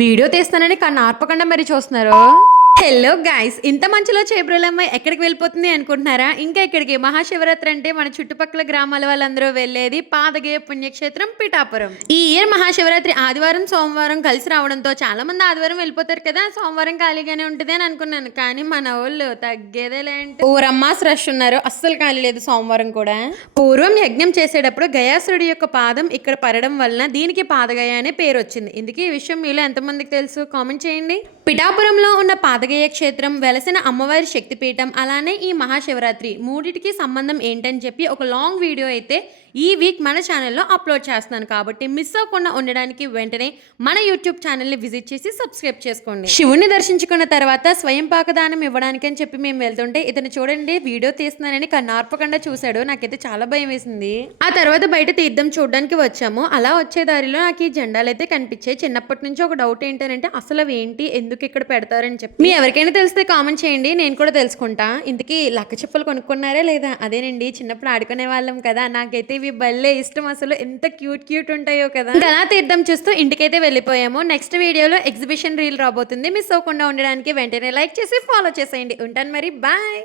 Video తీస్తానని కన్ను ఆర్పకుండా మరి చూస్తున్నారు. హలో గైస్, ఇంత మంచిలో చేబ్రోలమ్మాయి ఎక్కడికి వెళ్ళిపోతుంది అనుకుంటున్నారా? ఇంకా ఇక్కడికి మహాశివరాత్రి అంటే మన చుట్టుపక్కల గ్రామాల వాళ్ళందరూ వెళ్ళేది పాదగయ పుణ్యక్షేత్రం పిఠాపురం. ఈ ఇయర్ మహాశివరాత్రి ఆదివారం సోమవారం కలిసి రావడంతో చాలా మంది ఆదివారం వెళ్ళిపోతారు కదా, సోమవారం ఖాళీగానే ఉంటుంది అని అనుకున్నాను. కానీ మన వాళ్ళు తగ్గేదేలేంటి, ఊరమ్మాస్ రష్ ఉన్నారు, అస్సలు ఖాళీ లేదు సోమవారం కూడా. పూర్వం యజ్ఞం చేసేటప్పుడు గయాసురుడి యొక్క పాదం ఇక్కడ పడడం వలన దీనికి పాదగయ అనే పేరు వచ్చింది. ఇందుకే ఈ విషయం మీలో ఎంతమందికి తెలుసు కామెంట్ చేయండి. పిఠాపురంలో ఉన్న పాదగయ క్షేత్రం వెలసిన అమ్మవారి శక్తిపీఠం, అలానే ఈ మహాశివరాత్రి మూడిటికి సంబంధం ఏంటని చెప్పి ఒక లాంగ్ వీడియో అయితే ఈ వీక్ మన ఛానల్లో అప్లోడ్ చేస్తున్నాను. కాబట్టి మిస్ అవ్వకుండా ఉండడానికి వెంటనే మన యూట్యూబ్ ఛానల్ని విజిట్ చేసి సబ్స్క్రైబ్ చేసుకోండి. శివుణ్ణి దర్శించుకున్న తర్వాత స్వయం పాకదానం ఇవ్వడానికి అని చెప్పి మేము వెళ్తుంటే ఇతను చూడండి వీడియో తీస్తున్నానని కన్నార్పకుండా చూశాడు. నాకైతే చాలా భయం వేసింది. ఆ తర్వాత బయట తీర్థం చూడడానికి వచ్చాము. అలా వచ్చే దారిలో నాకు ఈ జెండాలు అయితే కనిపించాయి. చిన్నప్పటి నుంచి ఒక డౌట్ ఏంటంటే అసలు అవి ఏంటి, ఎందుకు ఇక్కడ పెడతారని చెప్పి మీ ఎవరికైనా తెలిస్తే కామెంట్ చేయండి, నేను కూడా తెలుసుకుంటా. ఇంతకీ లక్క చెప్పులు కొనుక్కున్నారా లేదా? అదేనండి, చిన్నప్పుడు ఆడుకునే వాళ్ళం కదా, నాకైతే ఇవి భలే ఇష్టం. అసలు ఎంత క్యూట్ ఉంటాయో కదా. అలా తీర్థం చూస్తూ ఇంటికైతే వెళ్ళిపోయాము. నెక్స్ట్ వీడియోలో ఎగ్జిబిషన్ రీల్ రాబోతుంది. మిస్ అవ్వకుండా ఉండడానికి వెంటనే లైక్ చేసి ఫాలో చేసేయండి. ఉంటాను మరి, బాయ్.